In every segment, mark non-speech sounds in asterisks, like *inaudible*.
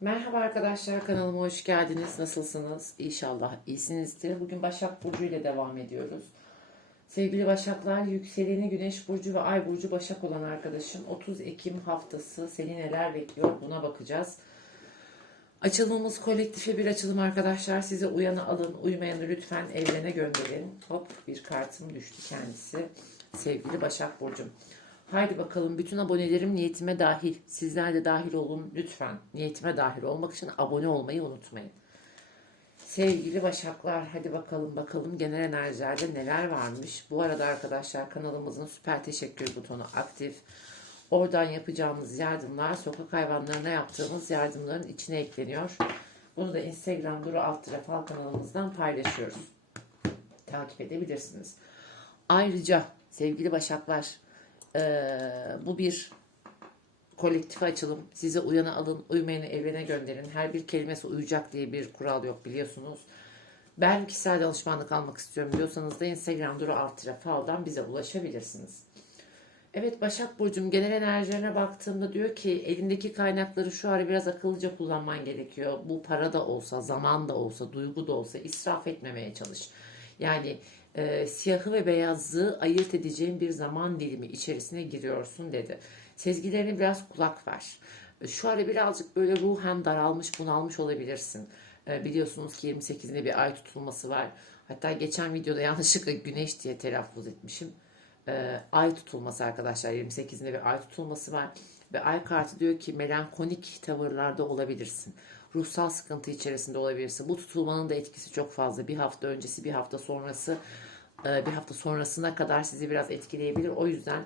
Merhaba arkadaşlar kanalıma hoş geldiniz. Nasılsınız? İnşallah iyisinizdir. Bugün Başak Burcu ile devam ediyoruz. Sevgili Başaklar, yükseleni Güneş Burcu ve Ay Burcu Başak olan arkadaşım 30 Ekim haftası seni neler bekliyor buna bakacağız. Açılımımız kolektife bir açılım arkadaşlar. Size uyanı alın, uymayanı lütfen evrene gönderin. Hop bir kartım düştü kendisi. Sevgili Başak Burcum. Haydi bakalım bütün abonelerim niyetime dahil. Sizler de dahil olun lütfen. Niyetime dahil olmak için abone olmayı unutmayın. Sevgili Başaklar hadi bakalım bakalım genel enerjilerde neler varmış. Bu arada arkadaşlar kanalımızın süper teşekkür butonu aktif. Oradan yapacağımız yardımlar sokak hayvanlarına yaptığımız yardımların içine ekleniyor. Bunu da Instagram Duru Alt Fal kanalımızdan paylaşıyoruz. Takip edebilirsiniz. Ayrıca sevgili Başaklar ee, bu bir kolektif açılım. Size uyanı alın, uymayanı evrene gönderin. Her bir kelimesi uyacak diye bir kural yok biliyorsunuz. Ben kişisel danışmanlık almak istiyorum diyorsanız da Instagram Duru Alt Fal'dan bize ulaşabilirsiniz. Evet Başak Burcu'm genel enerjilerine baktığımda diyor ki elindeki kaynakları şu ara biraz akıllıca kullanman gerekiyor. Bu para da olsa, zaman da olsa, duygu da olsa israf etmemeye çalış. Yani e, siyahı ve beyazı ayırt edeceğin bir zaman dilimi içerisine giriyorsun dedi. Sezgilerine biraz kulak ver. Şu ara birazcık böyle ruhen daralmış, bunalmış olabilirsin. E, biliyorsunuz ki 28'inde bir ay tutulması var. Hatta geçen videoda yanlışlıkla güneş diye telaffuz etmişim. E, ay tutulması arkadaşlar 28'inde bir ay tutulması var. Ve ay kartı diyor ki melankolik tavırlarda olabilirsin ruhsal sıkıntı içerisinde olabilirsin. Bu tutulmanın da etkisi çok fazla. Bir hafta öncesi, bir hafta sonrası, e, bir hafta sonrasına kadar sizi biraz etkileyebilir. O yüzden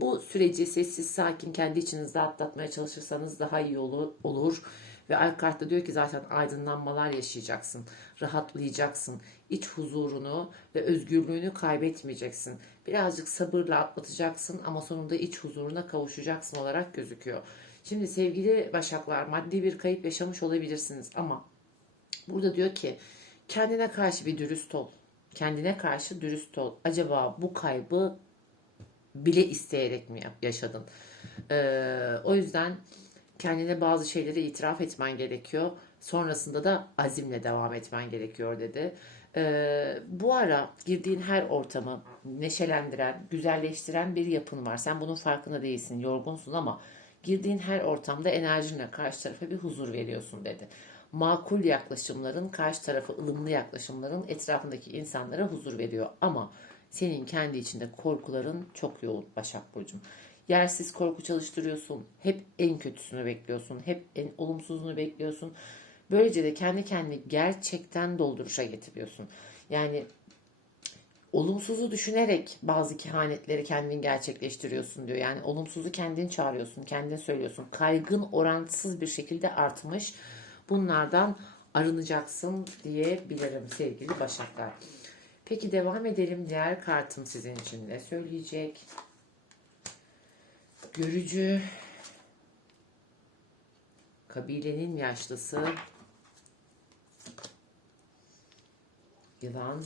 bu süreci sessiz, sakin, kendi içinizde atlatmaya çalışırsanız daha iyi olur. Ve Ay kartta diyor ki zaten aydınlanmalar yaşayacaksın, rahatlayacaksın, iç huzurunu ve özgürlüğünü kaybetmeyeceksin. Birazcık sabırla atlatacaksın ama sonunda iç huzuruna kavuşacaksın olarak gözüküyor. Şimdi sevgili Başaklar maddi bir kayıp yaşamış olabilirsiniz ama burada diyor ki kendine karşı bir dürüst ol. Kendine karşı dürüst ol. Acaba bu kaybı bile isteyerek mi yaşadın? Ee, o yüzden kendine bazı şeyleri itiraf etmen gerekiyor. Sonrasında da azimle devam etmen gerekiyor dedi. Ee, bu ara girdiğin her ortamı neşelendiren, güzelleştiren bir yapın var. Sen bunun farkında değilsin, yorgunsun ama girdiğin her ortamda enerjinle karşı tarafa bir huzur veriyorsun dedi. Makul yaklaşımların, karşı tarafa ılımlı yaklaşımların etrafındaki insanlara huzur veriyor. Ama senin kendi içinde korkuların çok yoğun Başak Burcu'm. Yersiz korku çalıştırıyorsun. Hep en kötüsünü bekliyorsun. Hep en olumsuzunu bekliyorsun. Böylece de kendi kendini gerçekten dolduruşa getiriyorsun. Yani olumsuzu düşünerek bazı kehanetleri kendin gerçekleştiriyorsun diyor. Yani olumsuzu kendin çağırıyorsun, kendin söylüyorsun. Kaygın orantısız bir şekilde artmış. Bunlardan arınacaksın diyebilirim sevgili Başaklar. Peki devam edelim. Diğer kartım sizin için ne söyleyecek? Görücü, kabilenin yaşlısı, yılan,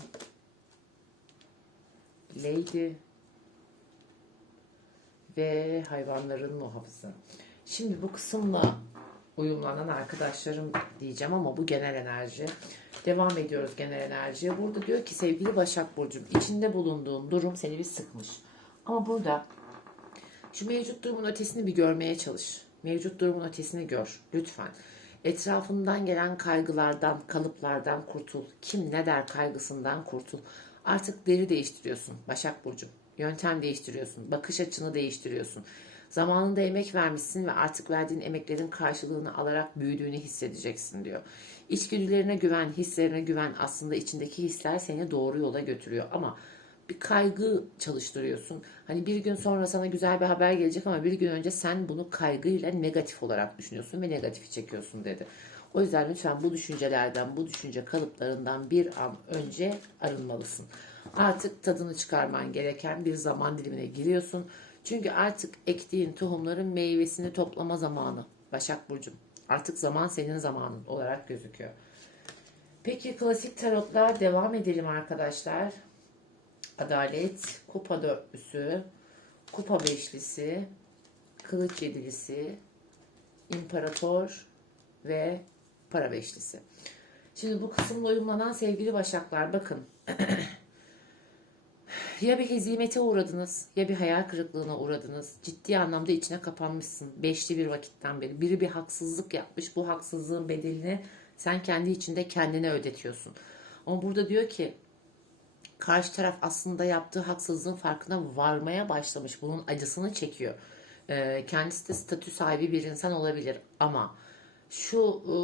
Lady ve hayvanların muhafızı. Şimdi bu kısımla uyumlanan arkadaşlarım diyeceğim ama bu genel enerji. Devam ediyoruz genel enerjiye. Burada diyor ki sevgili Başak Burcu'm içinde bulunduğun durum seni bir sıkmış. Ama burada şu mevcut durumun ötesini bir görmeye çalış. Mevcut durumun ötesini gör lütfen. Etrafından gelen kaygılardan, kalıplardan kurtul. Kim ne der kaygısından kurtul. Artık deri değiştiriyorsun Başak Burcu. Yöntem değiştiriyorsun. Bakış açını değiştiriyorsun. Zamanında emek vermişsin ve artık verdiğin emeklerin karşılığını alarak büyüdüğünü hissedeceksin diyor. İçgüdülerine güven, hislerine güven. Aslında içindeki hisler seni doğru yola götürüyor ama bir kaygı çalıştırıyorsun. Hani bir gün sonra sana güzel bir haber gelecek ama bir gün önce sen bunu kaygıyla negatif olarak düşünüyorsun ve negatifi çekiyorsun dedi. O yüzden lütfen bu düşüncelerden, bu düşünce kalıplarından bir an önce arınmalısın. Artık tadını çıkarman gereken bir zaman dilimine giriyorsun. Çünkü artık ektiğin tohumların meyvesini toplama zamanı. Başak Burcu'm. Artık zaman senin zamanın olarak gözüküyor. Peki klasik tarotlar devam edelim arkadaşlar. Adalet, kupa dörtlüsü, kupa beşlisi, kılıç yedilisi, imparator, ve para beşlisi. Şimdi bu kısımla uyumlanan sevgili başaklar bakın. *clears throat* ya bir hezimete uğradınız ya bir hayal kırıklığına uğradınız. Ciddi anlamda içine kapanmışsın. Beşli bir vakitten beri. Biri bir haksızlık yapmış. Bu haksızlığın bedelini sen kendi içinde kendine ödetiyorsun. Ama burada diyor ki karşı taraf aslında yaptığı haksızlığın farkına varmaya başlamış. Bunun acısını çekiyor. Ee, kendisi de statü sahibi bir insan olabilir ama şu e,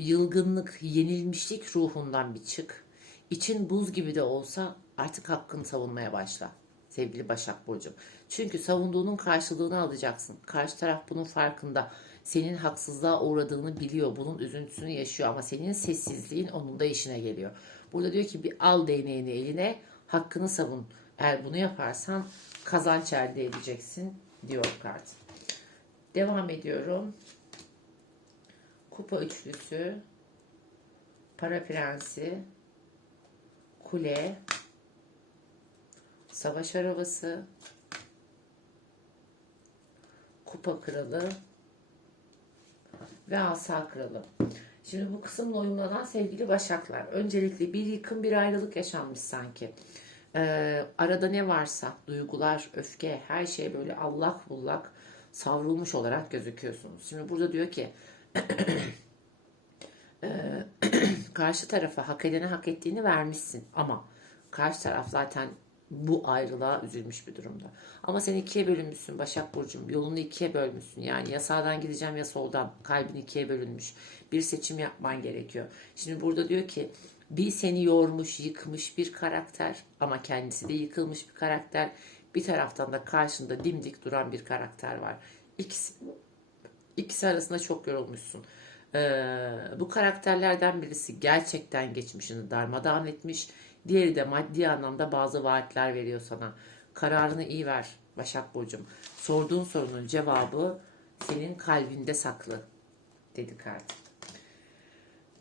yılgınlık, yenilmişlik ruhundan bir çık. İçin buz gibi de olsa artık hakkını savunmaya başla sevgili Başak Burcu. Çünkü savunduğunun karşılığını alacaksın. Karşı taraf bunun farkında. Senin haksızlığa uğradığını biliyor. Bunun üzüntüsünü yaşıyor ama senin sessizliğin onun da işine geliyor. Burada diyor ki bir al değneğini eline, hakkını savun. Eğer bunu yaparsan kazanç elde edeceksin diyor kart. Devam ediyorum. Kupa üçlüsü, para prensi, kule, savaş arabası, kupa kralı ve asa kralı. Şimdi bu kısımla uyumlanan sevgili başaklar. Öncelikle bir yıkım bir ayrılık yaşanmış sanki. Ee, arada ne varsa duygular, öfke, her şey böyle allak bullak savrulmuş olarak gözüküyorsunuz. Şimdi burada diyor ki *clears throat* karşı tarafa hak edene hak ettiğini vermişsin ama karşı taraf zaten bu ayrılığa üzülmüş bir durumda. Ama sen ikiye bölünmüşsün Başak Burcu'm. Yolunu ikiye bölmüşsün. Yani ya sağdan gideceğim ya soldan. Kalbin ikiye bölünmüş. Bir seçim yapman gerekiyor. Şimdi burada diyor ki bir seni yormuş, yıkmış bir karakter ama kendisi de yıkılmış bir karakter. Bir taraftan da karşında dimdik duran bir karakter var. İkisi, ikisi arasında çok yorulmuşsun. Ee, bu karakterlerden birisi gerçekten geçmişini darmadağın etmiş. Diğeri de maddi anlamda bazı vaatler veriyor sana. Kararını iyi ver Başak Burcu'm. Sorduğun sorunun cevabı senin kalbinde saklı dedi kart.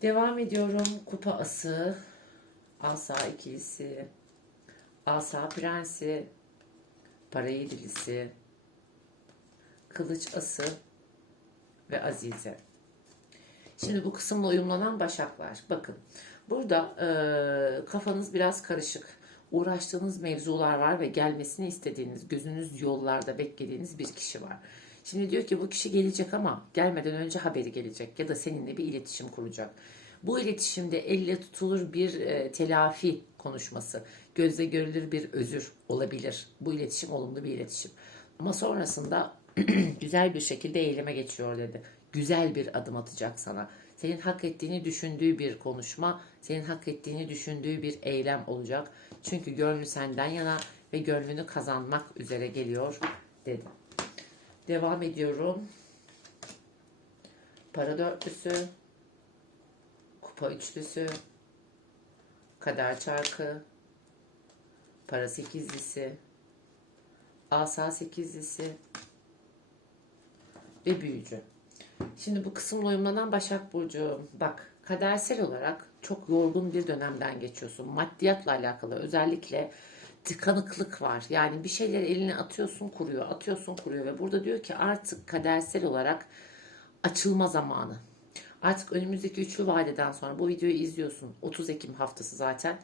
Devam ediyorum. Kupa ası, asa ikilisi, asa prensi, para yedilisi, kılıç ası ve azize. Şimdi bu kısımla uyumlanan başaklar. Bakın burada e, kafanız biraz karışık. Uğraştığınız mevzular var ve gelmesini istediğiniz, gözünüz yollarda beklediğiniz bir kişi var. Şimdi diyor ki bu kişi gelecek ama gelmeden önce haberi gelecek ya da seninle bir iletişim kuracak. Bu iletişimde elle tutulur bir e, telafi konuşması, gözle görülür bir özür olabilir. Bu iletişim olumlu bir iletişim. Ama sonrasında *clears throat* güzel bir şekilde eyleme geçiyor dedi. Güzel bir adım atacak sana. Senin hak ettiğini düşündüğü bir konuşma, senin hak ettiğini düşündüğü bir eylem olacak. Çünkü gönlü senden yana ve gönlünü kazanmak üzere geliyor dedi. Devam ediyorum. Para dörtlüsü, kupa üçlüsü, kader çarkı, para sekizlisi, asa sekizlisi ve büyücü. Şimdi bu kısımla uyumlanan Başak Burcu bak kadersel olarak çok yorgun bir dönemden geçiyorsun. Maddiyatla alakalı özellikle tıkanıklık var. Yani bir şeyleri eline atıyorsun kuruyor, atıyorsun kuruyor ve burada diyor ki artık kadersel olarak açılma zamanı. Artık önümüzdeki üçlü vadeden sonra bu videoyu izliyorsun. 30 Ekim haftası zaten.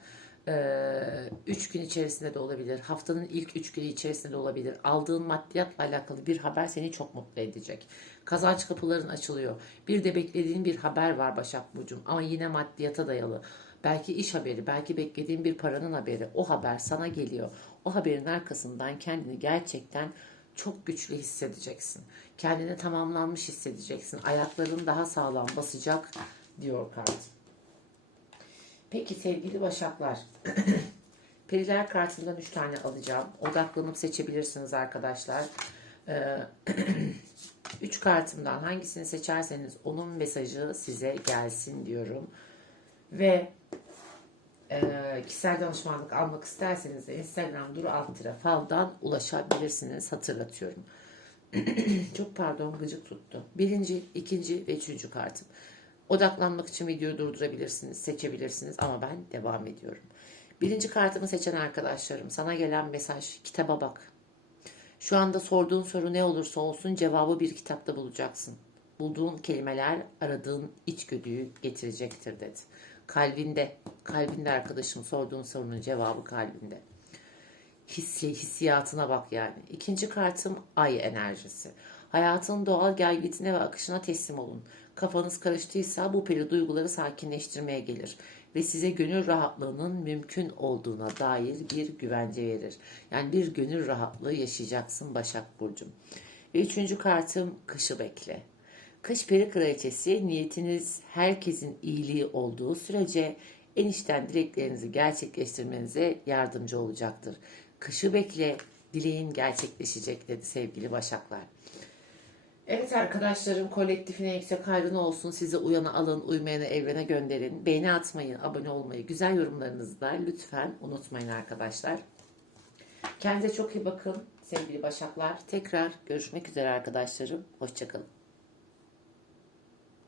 3 gün içerisinde de olabilir. Haftanın ilk 3 günü içerisinde de olabilir. Aldığın maddiyatla alakalı bir haber seni çok mutlu edecek. Kazanç kapıların açılıyor. Bir de beklediğin bir haber var Başak Burcu'm ama yine maddiyata dayalı. Belki iş haberi, belki beklediğin bir paranın haberi. O haber sana geliyor. O haberin arkasından kendini gerçekten çok güçlü hissedeceksin. Kendini tamamlanmış hissedeceksin. Ayakların daha sağlam basacak diyor kart. Peki sevgili başaklar. *clears throat* Periler kartından 3 tane alacağım. Odaklanıp seçebilirsiniz arkadaşlar. *clears throat* 3 kartımdan hangisini seçerseniz onun mesajı size gelsin diyorum. Ve e, kişisel danışmanlık almak isterseniz de Instagram duru alt faldan ulaşabilirsiniz. Hatırlatıyorum. *clears throat* Çok pardon gıcık tuttu. Birinci, ikinci ve üçüncü kartım. Odaklanmak için videoyu durdurabilirsiniz, seçebilirsiniz ama ben devam ediyorum. Birinci kartımı seçen arkadaşlarım sana gelen mesaj kitaba bak. Şu anda sorduğun soru ne olursa olsun cevabı bir kitapta bulacaksın. Bulduğun kelimeler aradığın içgüdüyü getirecektir dedi. Kalbinde, kalbinde arkadaşım sorduğun sorunun cevabı kalbinde. Hissi, hissiyatına bak yani. İkinci kartım ay enerjisi. Hayatın doğal gelgitine ve akışına teslim olun. Kafanız karıştıysa bu peri duyguları sakinleştirmeye gelir ve size gönül rahatlığının mümkün olduğuna dair bir güvence verir. Yani bir gönül rahatlığı yaşayacaksın Başak Burcu'm. Ve üçüncü kartım kışı bekle. Kış peri kraliçesi niyetiniz herkesin iyiliği olduğu sürece en içten dileklerinizi gerçekleştirmenize yardımcı olacaktır. Kışı bekle, dileğin gerçekleşecek dedi sevgili Başaklar. Evet arkadaşlarım kolektifine yüksek hayrını olsun. Size uyanı alın, uymayanı evrene gönderin. Beğeni atmayı, abone olmayı, güzel yorumlarınızı da lütfen unutmayın arkadaşlar. Kendinize çok iyi bakın sevgili Başaklar. Tekrar görüşmek üzere arkadaşlarım. Hoşçakalın.